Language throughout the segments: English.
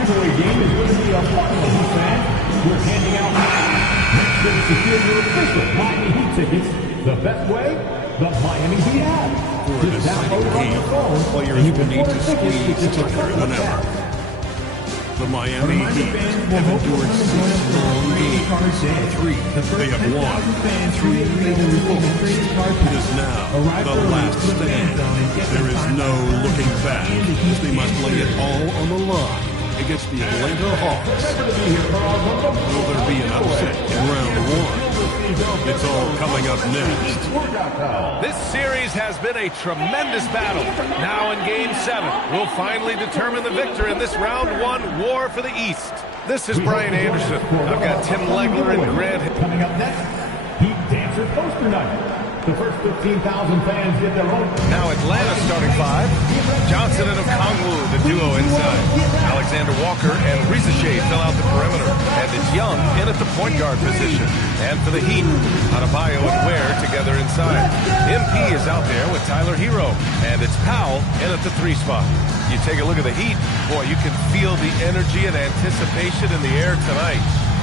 giveaway game is going to be a fun one, fans. We're handing out make sure to secure your official Miami Heat tickets the best way the Miami Heat app. For an exciting game, players will need to squeeze tighter than ever. The Miami Heat have endured 6 long games. 3 they have won, 3 they have lost. It is now the last stand. There is no looking back. They must lay it all on the line against the Atlanta Hawks. Will there be an upset in round 1? It's all coming up next. This series has been a tremendous battle. Now in Game 7, we'll finally determine the victor in this round 1 war for the East. This is Brian Anderson. I've got Tim Legler and Grant. Coming up next, Heat Dancers Poster Night. The first 15,000 fans get their own. Now Atlanta starting 5. Johnson and Okongwu, the duo inside. Alexander Walker and Risache fill out the perimeter. And it's Young in at the point guard position. And for the Heat, Adebayo and Ware together inside. MP is out there with Tyler Hero. And it's Powell in at the 3 spot. You take a look at the Heat, boy, you can feel the energy and anticipation in the air tonight.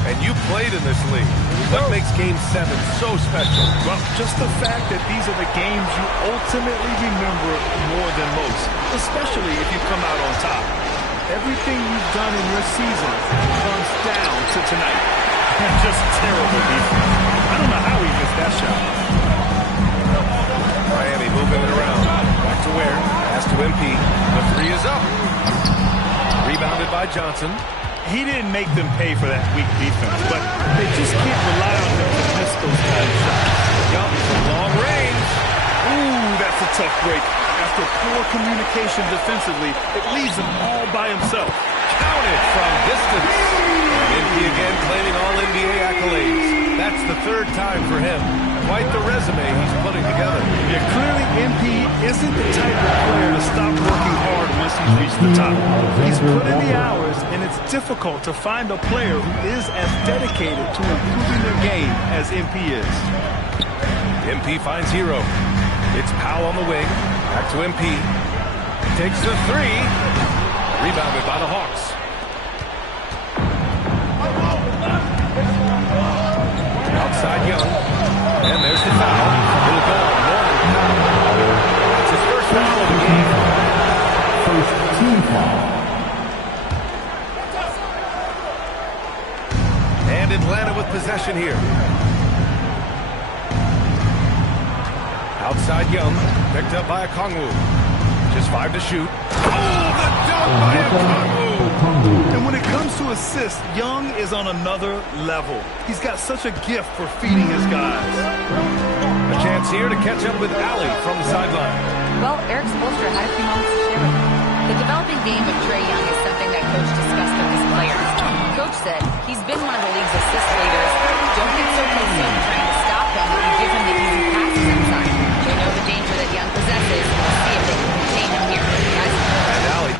And you played in this league. What makes Game 7 so special? Well, just the fact that these are the games you ultimately remember more than most, especially if you come out on top. Everything you've done in your season comes down to tonight. And just terrible defense. I don't know how he missed that shot. Miami moving it around. Back to Ware. Pass to MP. The 3 is up. Rebounded by Johnson. He didn't make them pay for that weak defense, but they just can't rely on him to miss those kind of shots. Young from long range. Ooh, that's a tough break. After poor communication defensively, it leaves him all by himself. Counted from distance. MP again claiming all NBA accolades. That's the 3rd time for him. Quite the resume he's putting together. Yeah, clearly MP isn't the type of player to stop working hard once he's reached the top. He's put in the hours, and it's difficult to find a player who is as dedicated to improving their game as MP is. MP finds Hero. It's Powell on the wing. Back to MP. Takes the 3. Rebounded by the Hawks. Outside Young. And there's the foul. It'll go on Norman Powell. That's his first foul of the game. First team foul. And Atlanta with possession here. Outside Young. Picked up by Okongwu. Just 5 to shoot. Oh, the dunk by Okongwu! And when it comes to assists, Young is on another level. He's got such a gift for feeding his guys. A chance here to catch up with Allie from the sideline. Well, Eric Spoelstra had a few moments to share with him. The developing game of Trae Young is something that Coach discussed with his players. Coach said he's been one of the league's assist leaders. Don't get so consumed trying to stop him and give him the easy passes inside. They know the danger that Young possesses. We'll see if they can contain him here. And Allie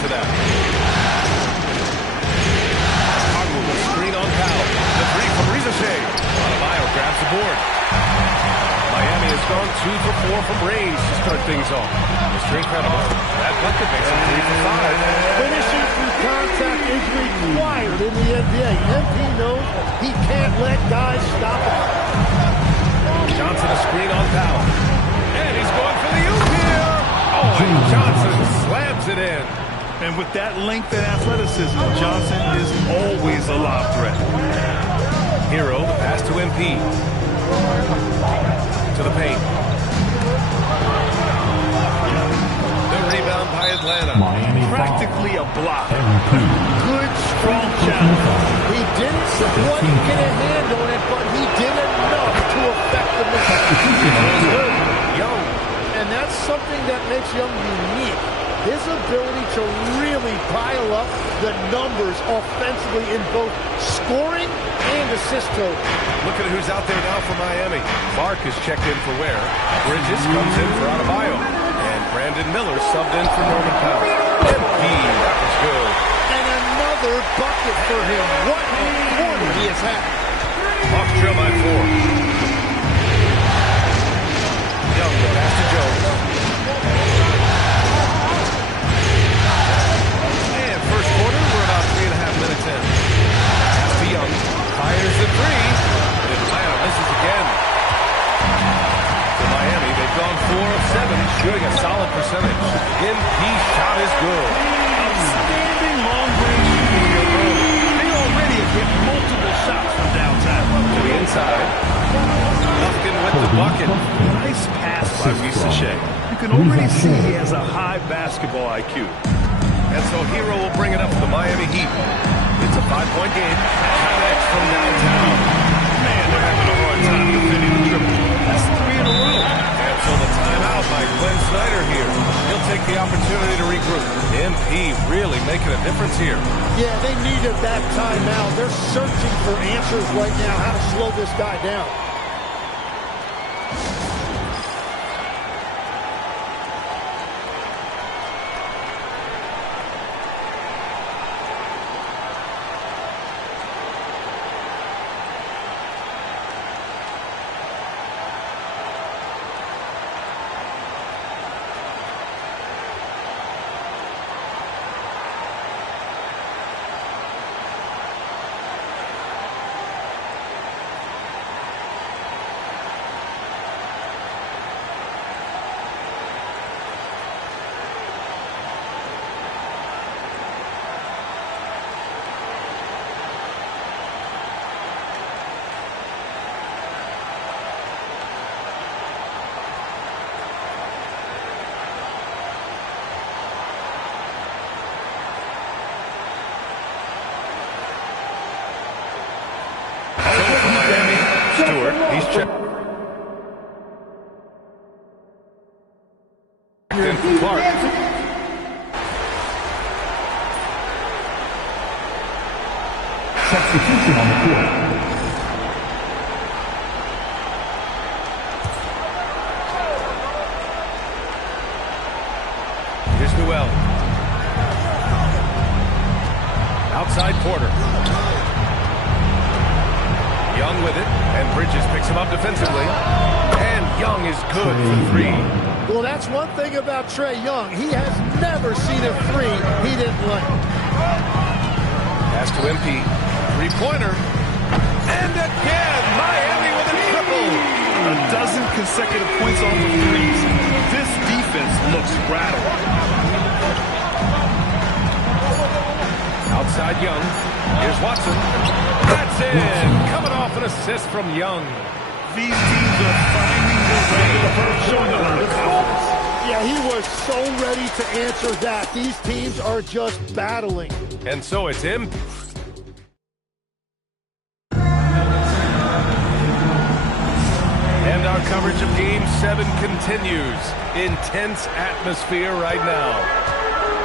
for that. Conwell with screen on Powell. The three from Rizachet. Adebayo grabs the board. Miami has gone 2 for 4 from range to start things off. Mr. Incredible. That bucket makes him 3 for 5. Finishing through contact is required in the NBA. MP knows he can't let guys stop him. Johnson a screen on Powell. And he's going for the oop here. Oh, and Johnson slams it in. And with that length and athleticism, Johnson is always a lob threat. Hero, the pass to MP. To the paint. The rebound by Atlanta. Miami Practically a block. Good, strong challenge. He didn't quite get a hand on it, but he did enough to affect the mistake. Young. And that's something that makes Young unique. His ability to really pile up the numbers offensively in both scoring and assist total. Look at who's out there now for Miami. Clark is checked in for Ware. Bridges comes in for Adebayo. And Brandon Miller subbed in for Norman Powell. MP, that was good. And another bucket for him. What a quarter he has had. Hawks trail by 4. Young, the pass to Jones. And first quarter, we're about 3.5 minutes in. Pass to Young. Fires the 3. Atlanta misses again. To Miami, they've gone 4 of 7, shooting a solid percentage. MP shot is good. Outstanding long-range shooting here early. They already have hit multiple shots from downtown. To the inside. Lufkin with the bucket. Nice pass by Rizachet. You can already see he has a high basketball IQ. And so Hero will bring it up for the Miami Heat. It's a 5-point game. Connex from downtown. Man, they're having a hard time defending the triple. That's 3 in a row. And so the timeout by Glenn Snyder here. He'll take the opportunity to regroup. MP really making a difference here. Yeah, they needed that timeout. They're searching for answers right now, how to slow this guy down. Stewart, he's checked in for Clark. Substitution on the court. Here's Newell. Outside Porter. Young with it, and Bridges picks him up defensively. And Young is good for 3. Well, that's one thing about Trae Young. He has never seen a 3 he didn't like. Pass to MP. 3-pointer. And again, Miami with a triple. A dozen consecutive points off of threes. This defense looks rattled. Outside Young. Here's Watson. That's in. Coming off an assist from Young. These teams are finding their way, showing a lot of confidence. Yeah, he was so ready to answer that. These teams are just battling. And so it's him. And our coverage of Game 7 continues. Intense atmosphere right now.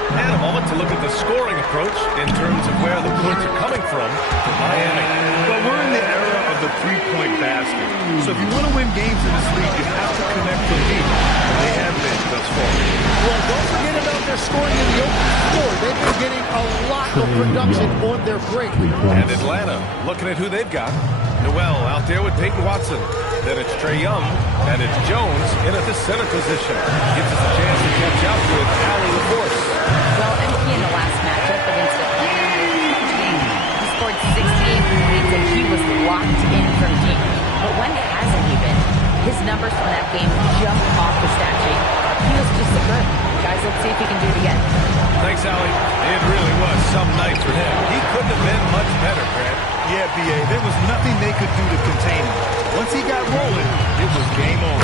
And a moment to look at the scoring approach in terms of where the points are coming from for Miami. But we're in the era of the three-point basket. So if you want to win games in this league, you have to connect the lead. And they have been thus far. Well, don't forget about their scoring in the open floor. They production on their break. And Atlanta looking at who they've got. Noel out there with Peyton Watson. Then it's Trae Young. And it's Jones in at the center position. Gives us a chance to catch up with Allie LaForce. Well, MP in the last matchup against Atlanta had a huge game. He scored 68 points and he was locked in from deep. But when hasn't he been? His numbers from that game jumped off the stat sheet. He was just superb. Guys, let's see if he can do it again. Thanks, Allie. It really was some night for him. He couldn't have been much better, Grant. Yeah, B.A., there was nothing they could do to contain him. Once he got rolling, it was game on.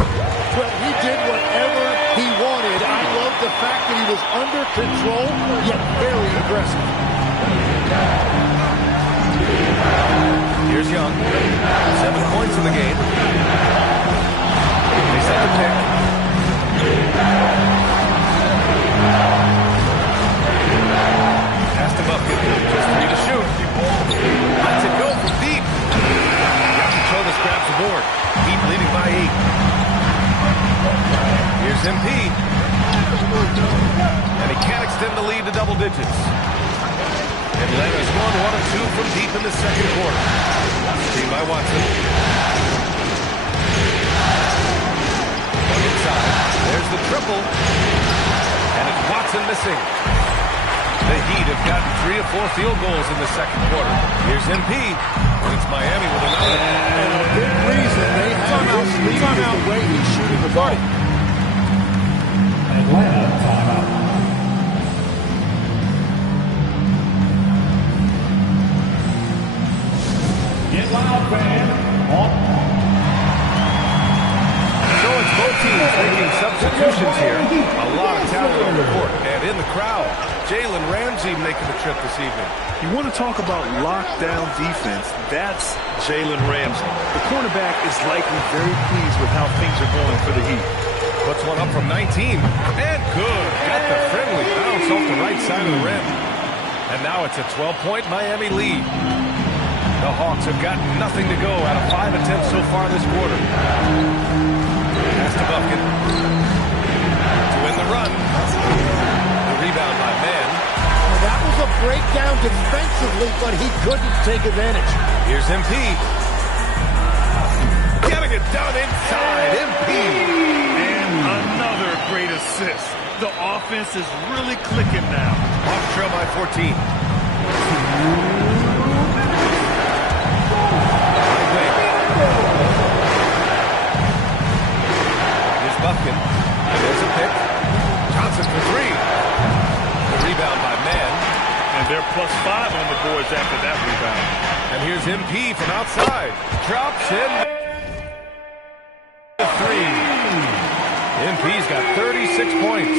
Well, he did whatever he wanted. I love the fact that he was under control, yet very aggressive. Here's Young. 7 points in the game. They set the pick. Pass to Bucket. Just 3 to shoot. Lets it go from deep. Jonas grabs the board. Heat leading by 8. Here's MP. And he can't extend the lead to double digits. Atlanta's won 1 of 2 from deep in the second quarter. Seen by Watson. Inside. There's the triple. And it's Watson missing. The Heat have gotten 3 of 4 field goals in the second quarter. Here's MP. And it's Miami with another. And a big reason they have his lead is the way he's shooting the ball. Atlanta timeout. Get loud, man. So it's both teams making substitutions here. A lot of talent on the court. And in the crowd, Jalen Ramsey making the trip this evening. You want to talk about lockdown defense, that's Jalen Ramsey. The cornerback is likely very pleased with how things are going for the Heat. Puts one up from 19. And good. Got the friendly bounce off the right side of the rim. And now it's a 12-point Miami lead. The Hawks have got nothing to go out of 5 attempts so far this quarter. Pass to Bucket. To win the run. The rebound by Mann. Well, that was a breakdown defensively, but he couldn't take advantage. Here's MP. Getting it done inside. MP. And another great assist. The offense is really clicking now. Off trail by 14. Here's Buffkin. And there's a pick. Johnson for 3. The rebound by Mann. And they're +5 on the boards after that rebound. And here's MP from outside. Drops in. 3. MP's got 36 points.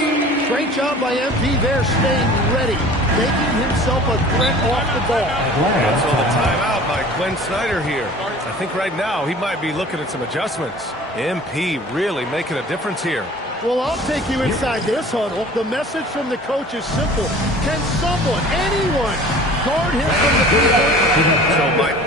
Great job by MP there, staying ready, making himself a threat off the ball. And so the timeout by Quinn Snyder here. I think right now he might be looking at some adjustments. MP really making a difference here. Well, I'll take you inside this huddle. The message from the coach is simple. Can someone, anyone, guard him from the three-point? So Mike.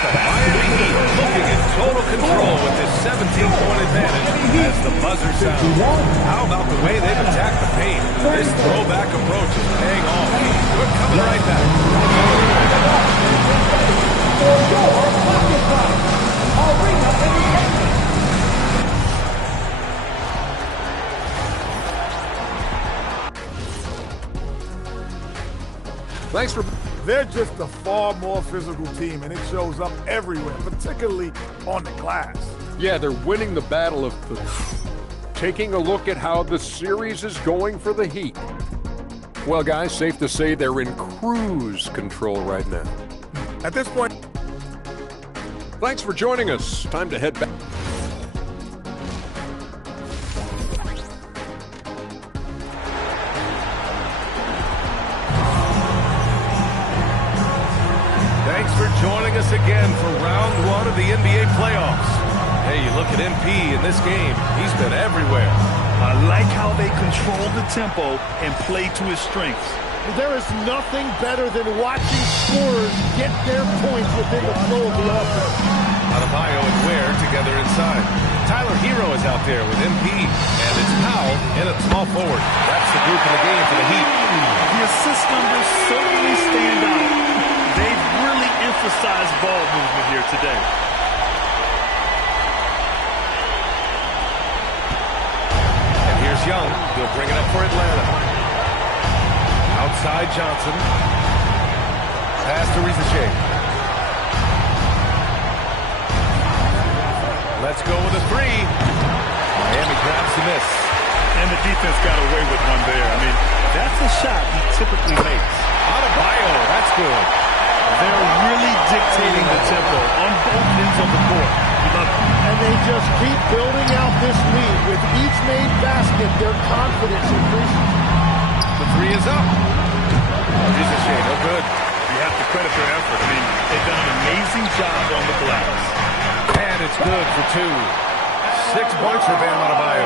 The Miami Heat looking in total control with this 17-point advantage as the buzzer sounds. How about the way they've attacked the paint? This throwback approach is paying off. We're coming right back. Thanks for... They're just a far more physical team, and it shows up everywhere, particularly on the glass. Yeah, they're winning the battle of... Taking a look at how the series is going for the Heat. Well, guys, safe to say they're in cruise control right now. At this point... Thanks for joining us. Time to head back. Thanks for joining us again for round 1 of the NBA playoffs. Hey, you look at MP in this game, he's been everywhere. I like how they control the tempo and play to his strengths. There is nothing better than watching scorers get their points within the flow of the offense. Adebayo and Ware together inside. Tyler Hero is out there with MP, and it's Powell in at small forward. That's the group in the game for the Heat. The assist numbers certainly stand out. They've really emphasized ball movement here today. And here's Young. He'll bring it up for Atlanta. Outside Johnson. Pass to Rizachet. Let's go with a three. Miami grabs the miss. And the defense got away with one there. I mean, that's a shot he typically makes. Adebayo, that's good. They're really dictating the tempo on both ends of the court. You love it. And they just keep building out this lead. With each made basket, their confidence increases. The three is up. Rizachet, no good. You have to credit their effort. I mean, they've done an amazing job on the glass. And it's good for two. 6 points for Bam Adebayo.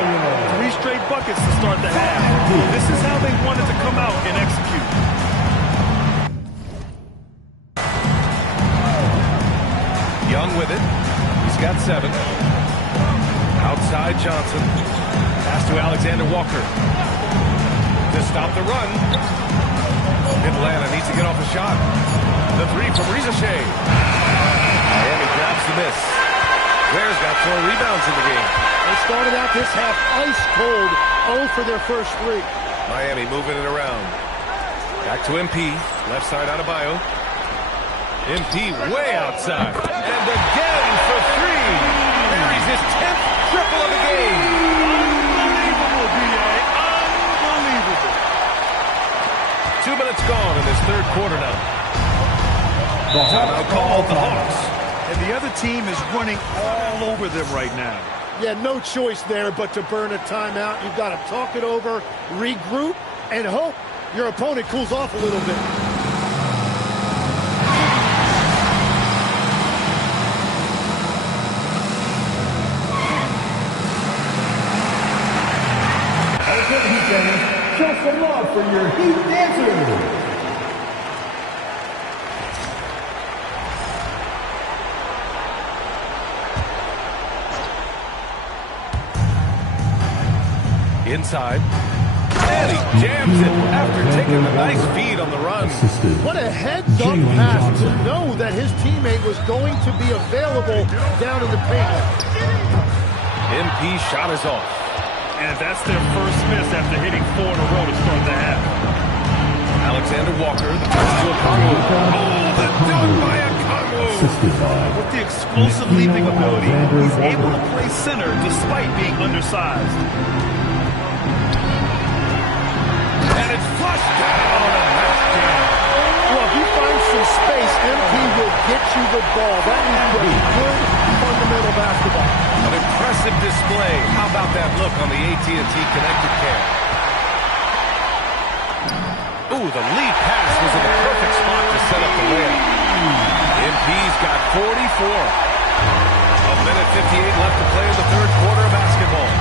3 straight buckets to start the half. This is how they wanted to come out and execute. Young with it. He's got 7. Outside Johnson. Pass to Alexander Walker. To stop the run. Atlanta needs to get off a shot. The three from Rizachet. Miami grabs the miss. Bears got 4 rebounds in the game. They started out this half ice cold, 0 for their first 3. Miami moving it around. Back to MP. Left side Adebayo. MP way outside. And again for 3. Buries his 10th triple of the game. Unbelievable, B.A. Unbelievable. 2 minutes gone in this third quarter now. Timeout called the Hawks. And the other team is running all over them right now. Yeah, no choice there but to burn a timeout. You've got to talk it over, regroup, and hope your opponent cools off a little bit. Okay, Heat fans, show some love for your Heat dancers. Inside. And he jams it after taking a nice feed on the run. What a heads-up pass to know that his teammate was going to be available down in the paint. MP shot is off. And that's their first miss after hitting 4 in a row to start the half. Alexander Walker, the pass to Okongwu. Oh, the dunk by Okongwu. With the explosive leaping ability, he's able to play center despite being undersized. And it's flushed down. Well, if he finds some space, MP will get you the ball. That is good fundamental basketball. An impressive display. How about that look on the AT&T connected cam? Ooh, the lead pass was in the perfect spot to set up the layup. MP's got 44. A minute 58 left to play in the third quarter of basketball.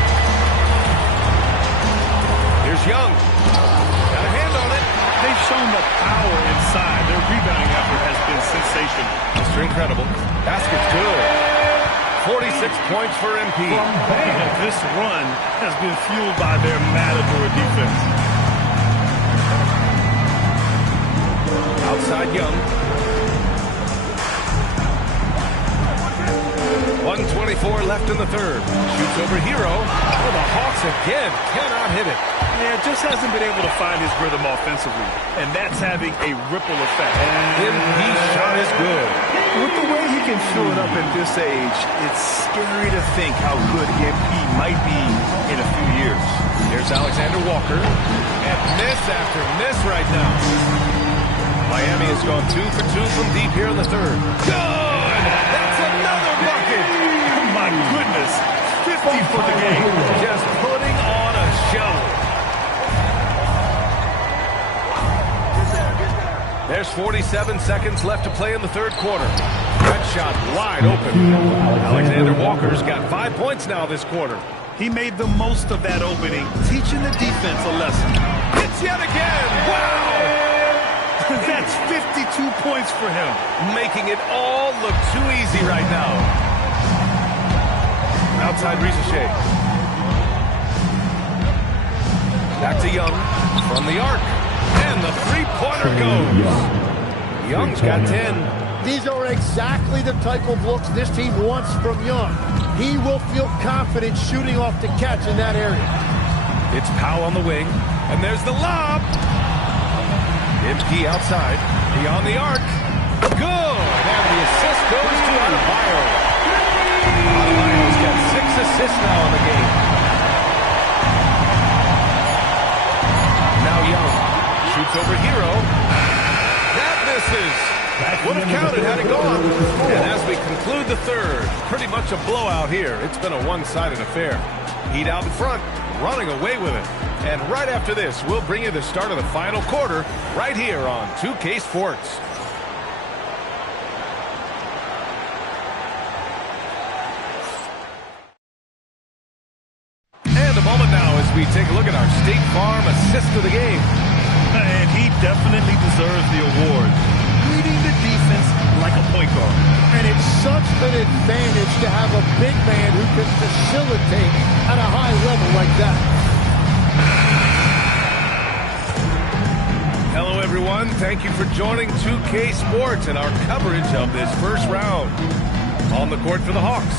Here's Young. Got a hand on it. They've shown the power inside. Their rebounding effort has been sensational. Mr. Incredible. Basket's good. 46 points for MP. This run has been fueled by their Matador defense. Outside Young. 1:24 left in the third. Shoots over Hero. Oh, the Hawks again cannot hit it. Yeah, just hasn't been able to find his rhythm offensively. And that's having a ripple effect. MP's shot is good. With the way he can fill it up at this age, it's scary to think how good MP might be in a few years. Here's Alexander Walker. And miss after miss right now. Miami has gone 2 for 2 from deep here in the third. Good! That's another bucket! Oh my goodness, 50 for the game. Just putting on a show. There's 47 seconds left to play in the third quarter. That shot wide open. Alexander Walker's got 5 points now this quarter. He made the most of that opening, teaching the defense a lesson. Hits yet again! Wow! That's 52 points for him. Making it all look too easy right now. Outside Ricochet. Back to Young from the arc. And the three-pointer goes. Young's got 10. These are exactly the type of looks this team wants from Young. He will feel confident shooting off the catch in that area. It's Powell on the wing. And there's the lob. MP outside. Beyond the arc. Good. And the assist goes to Adebayo. Adebayo's got 6 assists now in the game. Now Young shoots over Hero. That misses. Would have counted had it gone. And as we conclude the third, pretty much a blowout here. It's been a one-sided affair. Heat out in front, running away with it. And right after this, we'll bring you the start of the final quarter right here on 2K Sports. And a moment now as we take a look at our State Farm assist of the game. And he definitely deserves the award. Leading the defense like a point guard. And it's such an advantage to have a big man who can facilitate at a high level like that. Hello, everyone. Thank you for joining 2K Sports and our coverage of this first round. On the court for the Hawks,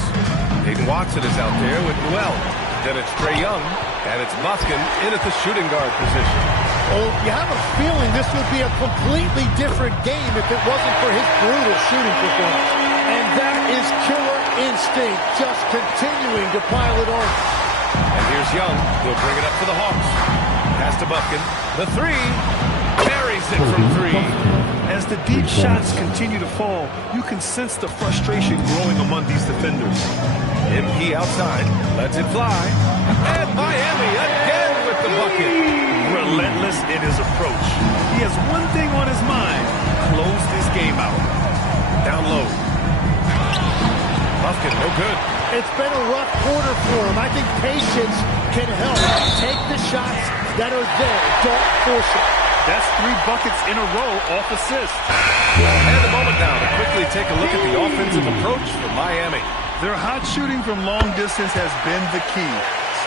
Peyton Watson is out there with Noel. Then it's Trae Young, and it's Muskin in at the shooting guard position. Well, you have a feeling this would be a completely different game if it wasn't for his brutal shooting performance. And that is killer instinct, just continuing to pile it on. And here's Young. He'll bring it up for the Hawks. Pass to Buffkin. The three. Buries it from 3. As the deep shots continue to fall, you can sense the frustration growing among these defenders. MP outside. Lets it fly. And Miami again with the bucket. Relentless in his approach. He has one thing on his mind. Close this game out. Down low. Buffkin, no good. It's been a rough quarter for him. I think patience can help. Take the shots that are there. Don't force it. That's 3 buckets in a row off assist. And a moment now to quickly take a look at the offensive approach for Miami. Their hot shooting from long distance has been the key.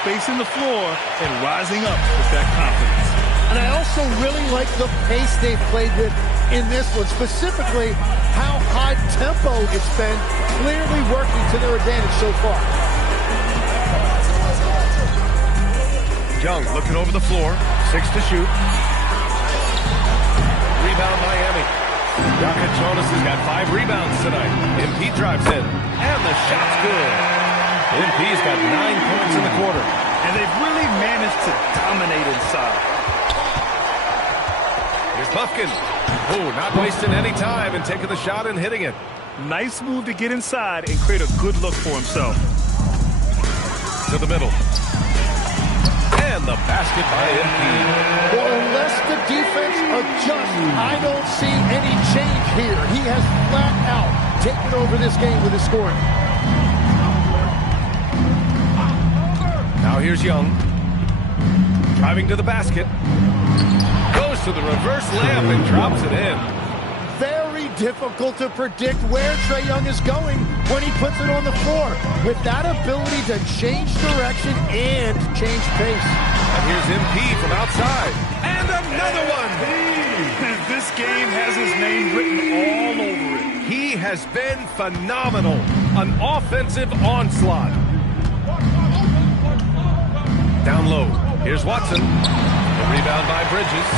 Spacing the floor and rising up with that confidence. And I also really like the pace they've played with in this one. Specifically, how high tempo it's been. Clearly working to their advantage so far. Young looking over the floor. 6 to shoot. Rebound Miami. Jokic Jonas has got 5 rebounds tonight. MP drives in. And the shot's good. MP's got 9 points in the quarter. And they've really managed to dominate inside. Here's Buffkin. Oh, not wasting any time and taking the shot and hitting it. Nice move to get inside and create a good look for himself. To the middle. And the basket by MP. Well, unless the defense adjusts, I don't see any change here. He has flat out taken over this game with his scoring. Now here's Young. Driving to the basket. Goes to the reverse layup and drops it in. Very difficult to predict where Trae Young is going when he puts it on the floor. With that ability to change direction and change pace. And here's MP from outside. And another one! This game has his name written all over it. He has been phenomenal. An offensive onslaught. Down low. Here's Watson. The rebound by Bridges.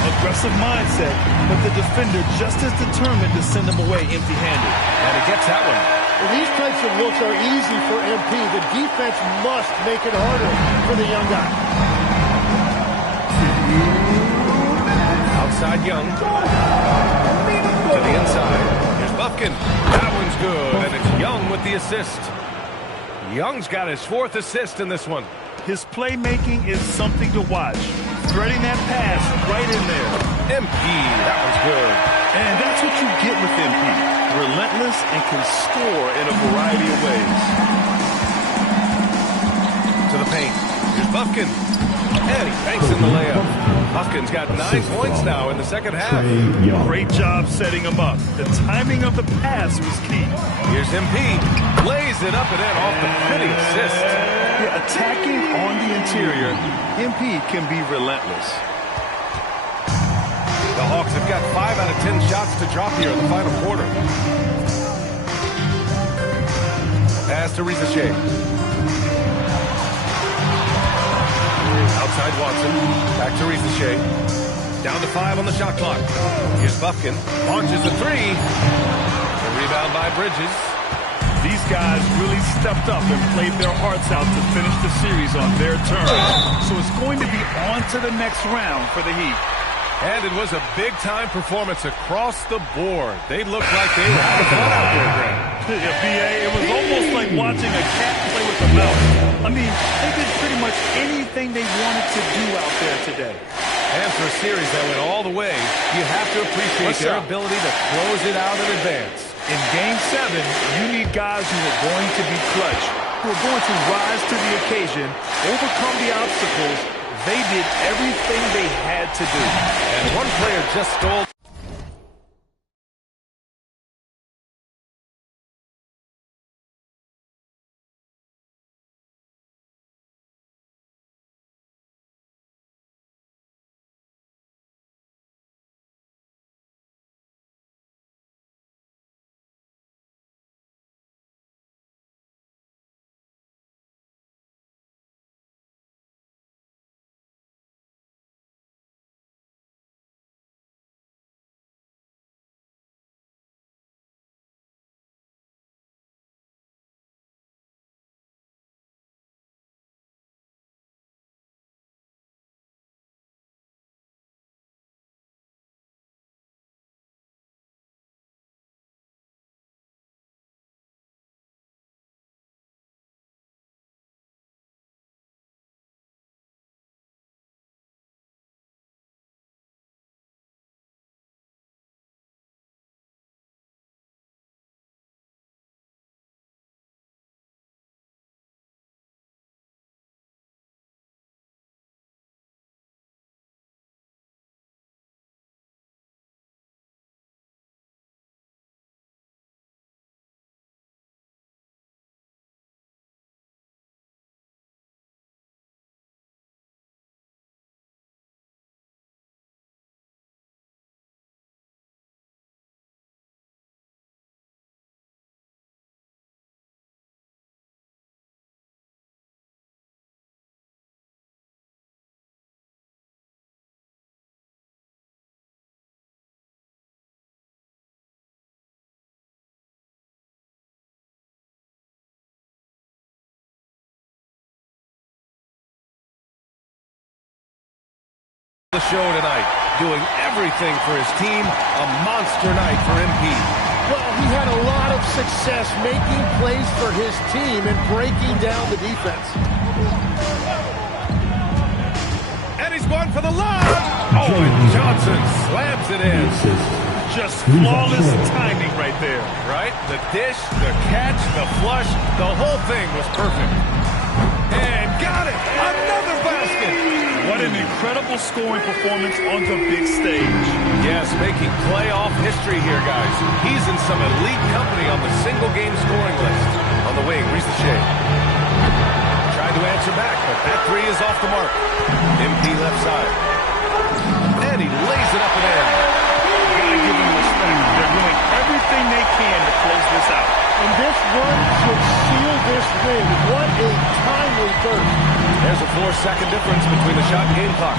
Aggressive mindset, but the defender just as determined to send him away empty-handed. And he gets that one. Well, these types of looks are easy for MP. The defense must make it harder for the young guy. Outside Young. To the inside. Here's Buffkin. That one's good, and it's Young with the assist. Young's got his 4th assist in this one. His playmaking is something to watch. Threading that pass right in there. MP, that was good. And that's what you get with MP. Relentless and can score in a variety of ways. To the paint. Here's Buffkin. And he banks in the layup. Huskins got 9 points now in the second half. Great job setting him up. The timing of the pass was key. Here's MP. Lays it up and in off the pretty assist. Yeah, attacking on the interior, MP can be relentless. The Hawks have got 5 out of 10 shots to drop here in the final quarter. Pass to Risacher. Outside Watson. Back to Risacher. Down to 5 on the shot clock. Here's Buffkin. Launches a 3. The rebound by Bridges. These guys really stepped up and played their hearts out to finish the series on their terms. So it's going to be on to the next round for the Heat. And it was a big-time performance across the board. They looked like they were having fun out there, Grant. Yeah, B.A., it was almost like watching a cat play with a mouse. I mean, they did pretty much anything they wanted to do out there today. And for a series that went all the way, you have to appreciate their ability to close it out in advance. In Game 7, you need guys who are going to be clutch, who are going to rise to the occasion, overcome the obstacles. They did everything they had to do. And one player just stole. The show tonight, doing everything for his team. A monster night for MP. Well, he had a lot of success making plays for his team and breaking down the defense. And he's going for the line. Oh, and Johnson slams it in. Just flawless timing right there. Right? The dish, the catch, the flush, the whole thing was perfect. And got it! Another basket! What an incredible scoring performance on the big stage. Yes, making playoff history here, guys. He's in some elite company on the single-game scoring list. On the wing, Risacher. Tried to answer back, but that 3 is off the mark. MP left side. And he lays it up and in. Gotta give them respect. They're doing everything they can to close this out. And this run should seal this win. What a timely burst. There's a 4-second difference between the shot and game clock.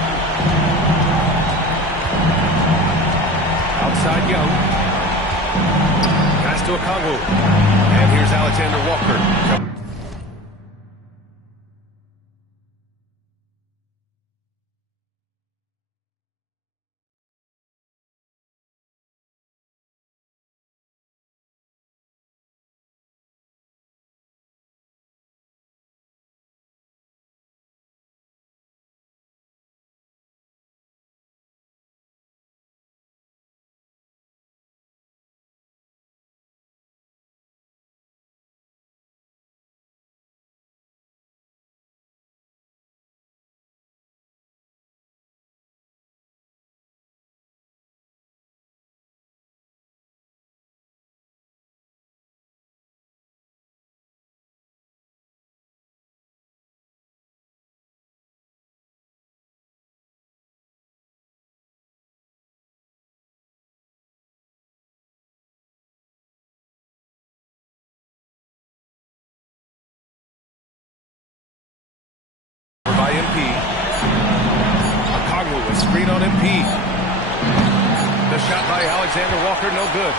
Outside Young. Pass to Okongwu. And here's Alexander Walker. Alexander Walker, no good.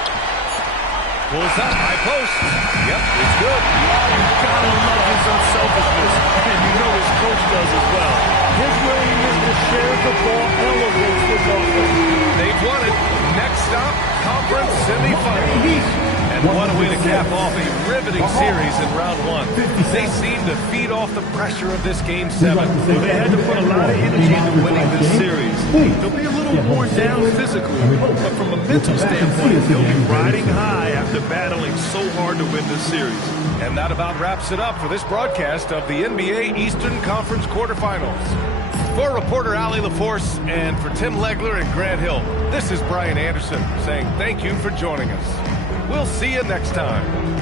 Pulls up, high post. Yep, it's good. Gotta love his unselfishness, and you know his coach does as well. His willingness to share the ball elevates this offense. They've won it. Next stop, conference semifinals. And what a way to cap off a riveting series in round one. They seem to feed off the pressure of this Game 7. They had to put a lot of energy into winning this series. They'll be a little worn down physically, but from a mental standpoint, they'll be riding high after battling so hard to win this series. And that about wraps it up for this broadcast of the NBA Eastern Conference quarterfinals. For reporter Allie LaForce and for Tim Legler and Grant Hill, this is Brian Anderson saying thank you for joining us. We'll see you next time.